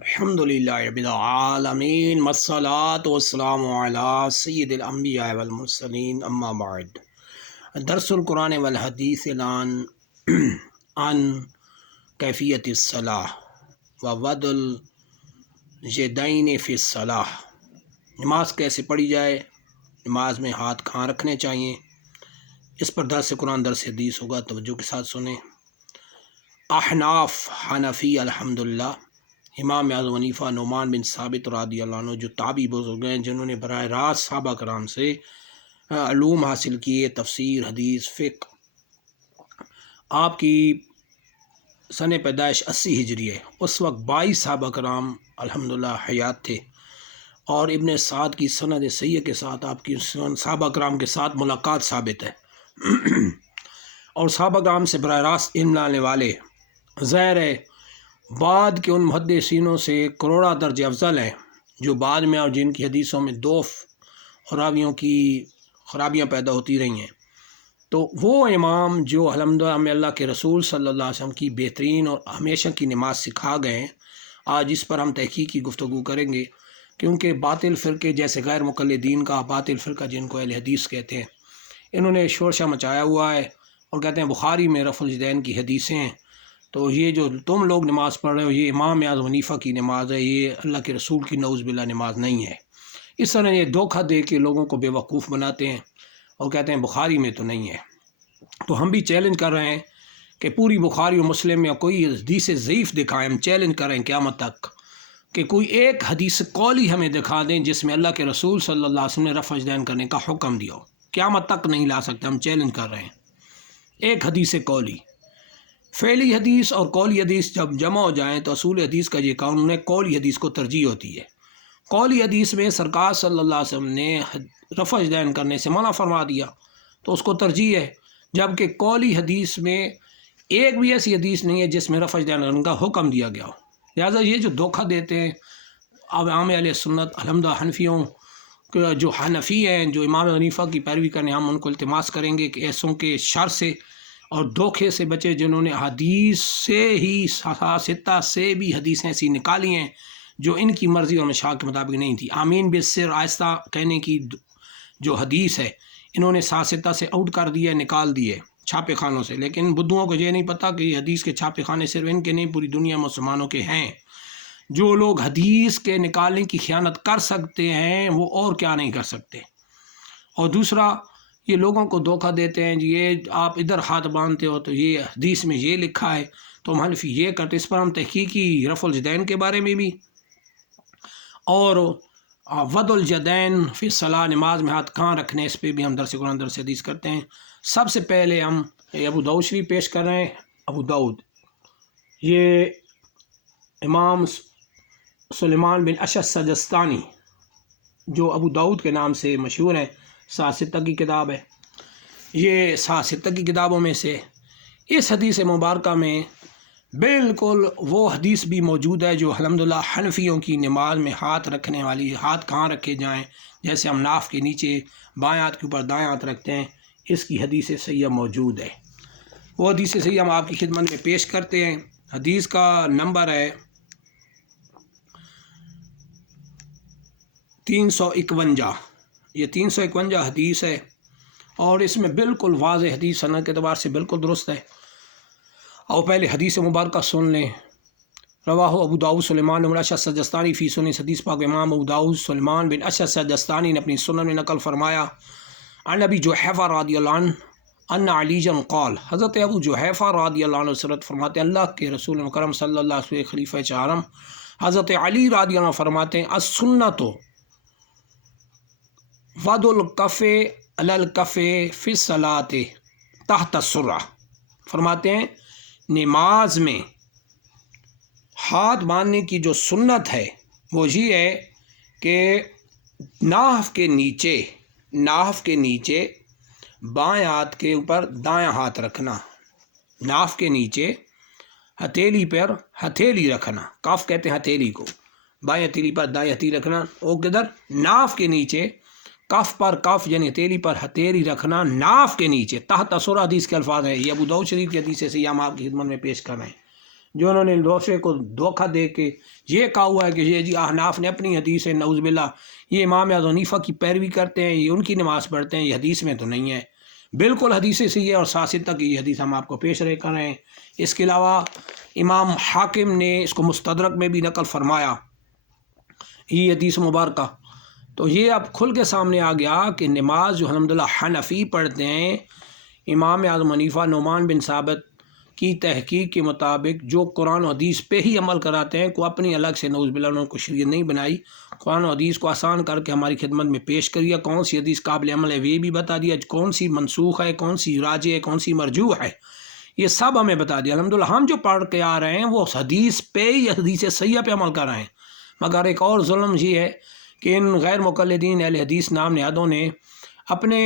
الحمدللہ رب العالمین والصلاة والسلام علی سید الانبیاء والمرسلین اما بعد درس القرآن والحدیث عن کیفیت الصلاۃ ووضع الیدین فی الصلاۃ، نماز کیسے پڑھی جائے، نماز میں ہاتھ کہاں رکھنے چاہیے، اس پر درس قرآن درس حدیث ہوگا، توجہ کے ساتھ سنیں۔ احناف حنفی الحمدللہ، امام اعظم حنیفہ نعمان بن ثابت رضی اللہ عنہ جو تابعی بزرگ ہیں جنہوں نے براہ راست صحابہ کرام سے علوم حاصل کیے، تفسیر، حدیث، فقہ۔ آپ کی سن پیدائش 80 ہجری ہے، اس وقت 22 صحابہ کرام الحمدللہ حیات تھے، اور ابن سعد کی سند صحیح کے ساتھ آپ کی صحابہ کرام کے ساتھ ملاقات ثابت ہے اور صحابہ کرام سے براہ راست علم لانے والے ظاہر ہے بعد کے ان محدثینوں سے کروڑا درجہ افضل ہیں جو بعد میں اور جن کی حدیثوں میں دو راویوں کی خرابیاں پیدا ہوتی رہی ہیں۔ تو وہ امام جو الحمدللہ ہمیں اللہ کے رسول صلی اللہ علیہ وسلم کی بہترین اور ہمیشہ کی نماز سکھا گئے ہیں، آج اس پر ہم تحقیق کی گفتگو کریں گے، کیونکہ باطل فرقے جیسے غیر مقلدین کا باطل فرقہ جن کو اہل حدیث کہتے ہیں، انہوں نے شورشہ مچایا ہوا ہے اور کہتے ہیں بخاری میں رفع الیدین کی حدیثیں ہیں، تو یہ جو تم لوگ نماز پڑھ رہے ہو یہ امام اعظم حنیفہ کی نماز ہے، یہ اللہ کے رسول کی نعوذ باللہ نماز نہیں ہے۔ اس طرح یہ دھوکہ دے کے لوگوں کو بے وقوف بناتے ہیں اور کہتے ہیں بخاری میں تو نہیں ہے۔ تو ہم بھی چیلنج کر رہے ہیں کہ پوری بخاری و مسلم میں کوئی حدیث ضعیف دکھائیں، ہم چیلنج کر رہے ہیں قیامت تک کہ کوئی ایک حدیث قولی ہمیں دکھا دیں جس میں اللہ کے رسول صلی اللہ علیہ وسلم نے رفع الیدین کرنے کا حکم دیا ہو، قیامت تک نہیں لا سکتے، ہم چیلنج کر رہے ہیں۔ ایک حدیث قولی، فعلی حدیث اور قولی حدیث جب جمع ہو جائیں تو اصول حدیث کا یہ قانون ہے، قولی حدیث کو ترجیح ہوتی ہے۔ قولی حدیث میں سرکار صلی اللہ علیہ وسلم نے رفع الیدین کرنے سے منع فرما دیا تو اس کو ترجیح ہے، جبکہ قولی حدیث میں ایک بھی ایسی حدیث نہیں ہے جس میں رفع الیدین کرنے کا حکم دیا گیا ہو۔ لہٰذا یہ جو دھوکہ دیتے ہیں عوام اہل سنت الحمدللہ حنفیوں جو حنفی ہیں، جو امام حنیفہ کی پیروی کرنے، ہم ان کو التماس کریں گے کہ ایسوں کے شر سے اور دھوکے سے بچے جنہوں نے حدیث سے ہی ستہ سے بھی حدیثیں ایسی نکالی ہیں جو ان کی مرضی اور مشاق کے مطابق نہیں تھی۔ آمین بالسر آہستہ کہنے کی جو حدیث ہے انہوں نے ستہ سے آؤٹ کر دیا، نکال دیے چھاپے خانوں سے، لیکن بدھوؤں کو یہ نہیں پتہ کہ یہ حدیث کے چھاپے خانے صرف ان کے نہیں پوری دنیا مسلمانوں کے ہیں۔ جو لوگ حدیث کے نکالنے کی خیانت کر سکتے ہیں وہ اور کیا نہیں کر سکتے۔ اور دوسرا یہ لوگوں کو دھوکہ دیتے ہیں، یہ آپ ادھر ہاتھ باندھتے ہو تو یہ حدیث میں یہ لکھا ہے تو ہم حنفی یہ کرتے۔ اس پر ہم تحقیقی رفع الیدین کے بارے میں بھی اور وضع الیدین فی الصلاۃ، نماز میں ہاتھ کہاں رکھنے، اس پہ بھی ہم درس قرآن درس حدیث کرتے ہیں۔ سب سے پہلے ہم ابو داؤد شریف پیش کر رہے ہیں۔ ابو داؤد یہ امام سلیمان بن اشعث سجستانی جو ابو داؤد کے نام سے مشہور ہے، ستہ کی کتاب ہے، یہ ستہ کی کتابوں میں سے اس حدیث مبارکہ میں بالکل وہ حدیث بھی موجود ہے جو الحمدللہ حنفیوں کی نماز میں ہاتھ رکھنے والی، ہاتھ کہاں رکھے جائیں، جیسے ہم ناف کے نیچے بائیں ہاتھ کے اوپر دائیں ہاتھ رکھتے ہیں، اس کی حدیث صحیحہ موجود ہے۔ وہ حدیث صحیحہ ہم آپ کی خدمت میں پیش کرتے ہیں۔ حدیث کا نمبر ہے 351، یہ 351 حدیث ہے اور اس میں بالکل واضح حدیث سند کے اعتبار سے بالکل درست ہے۔ اور پہلے حدیث مبارکہ سن لیں۔ رواہ ابو داؤد سلیمان بن اشعث سجستانی فی سنن، حدیث پاک امام ابو داؤد سلیمان بن اشعث سجستانی نے اپنی سنن میں نقل فرمایا، عن ابی جحیفہ رضی اللہ عنہ ان علی قال، حضرت ابو جحیفہ رضی اللہ عنہ سرت فرماتے ہیں اللہ کے رسول مکرم صلی اللہ علیہ وسلم خلیفہ چہارم حضرت علی رضی اللہ عنہ فرماتے ہیں السنۃ وضع الکف علی الکف فی الصلاۃ تحت السرہ، فرماتے ہیں نماز میں ہاتھ باندھنے کی جو سنت ہے وہ یہ ہے کہ ناف کے نیچے بائیں ہاتھ کے اوپر دائیں ہاتھ رکھنا، ناف کے نیچے ہتھیلی پر ہتھیلی رکھنا، کف کہتے ہیں ہتھیلی کو، بائیں ہتھیلی پر دائیں ہتھیلی رکھنا، اور کدھر ناف کے نیچے کف پر کف یعنی ہتھیلی پر ہتھیلی رکھنا، ناف کے نیچے تحت سرہ حدیث کے الفاظ ہیں، یہ ابو داؤد شریف کی حدیث سے ہم آپ کی خدمت میں پیش کر رہے ہیں۔ جو انہوں نے دوسرے کو دھوکہ دے کے یہ کہا ہوا ہے کہ یہ جی احناف نے اپنی حدیث ہے، نعوذ باللہ یہ امام اعظم حنیفہ کی پیروی کرتے ہیں، یہ ان کی نماز پڑھتے ہیں، یہ حدیث میں تو نہیں ہے، بالکل حدیث سے یہ اور ساست تک یہ حدیث ہم آپ کو پیش کر رہے ہیں۔ اس کے علاوہ امام حاکم نے اس کو مستدرک میں بھی نقل فرمایا یہ حدیث مبارکہ۔ تو یہ اب کھل کے سامنے آ گیا کہ نماز جو الحمدللہ حنفی پڑھتے ہیں، امام اعظم حنیفہ نعمان بن ثابت کی تحقیق کے مطابق جو قرآن و حدیث پہ ہی عمل کراتے ہیں، کو اپنی الگ سے نعوذ باللہ انہوں نے کوئی شریعت نہیں بنائی، قرآن و حدیث کو آسان کر کے ہماری خدمت میں پیش کر دیا، کون سی حدیث قابل عمل ہے وہ بھی بتا دیا، کون سی منسوخ ہے، کون سی راجع ہے، کون سی مرجوح ہے، یہ سب ہمیں بتا دیا۔ الحمدللہ ہم جو پڑھ کے آ رہے ہیں وہ حدیث پہ ہی حدیث صحیحہ پہ عمل کر رہے ہیں، مگر ایک اور ظلم یہ ہے کہ ان غیر مقلدین اہل حدیث نام نہادوں نے اپنے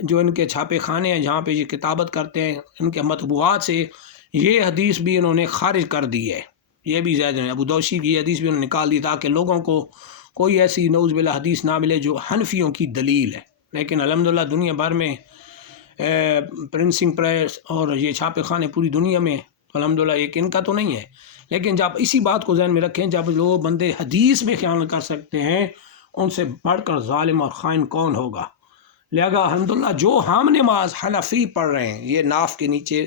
جو ان کے چھاپے خانے ہیں جہاں پہ یہ کتابت کرتے ہیں، ان کے مطبوعات سے یہ حدیث بھی انہوں نے خارج کر دی ہے، یہ بھی زیادہ ابو داؤد شریف کی حدیث بھی انہوں نے نکال دی تاکہ لوگوں کو کوئی ایسی نعوذ باللہ حدیث نہ ملے جو حنفیوں کی دلیل ہے۔ لیکن الحمدللہ دنیا بھر میں پرنسنگ پریس اور یہ چھاپے خانے پوری دنیا میں الحمدللہ ایک ان کا تو نہیں ہے، لیکن جب اسی بات کو ذہن میں رکھیں، جب لوگ بندے حدیث میں خیانت کر سکتے ہیں، ان سے بڑھ کر ظالم اور خائن کون ہوگا؟ لہذا الحمدللہ جو ہم نماز حنفی پڑھ رہے ہیں، یہ ناف کے نیچے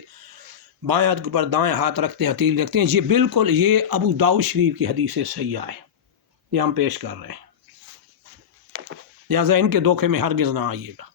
بائیں ہاتھ کے اوپر دائیں ہاتھ رکھتے ہیں، ہتھیلی رکھتے ہیں، یہ بالکل یہ ابو داؤد شریف کی حدیث صحیحہ ہے، یہ ہم پیش کر رہے ہیں، لہذا ان کے دھوکے میں ہرگز نہ آئیے گا۔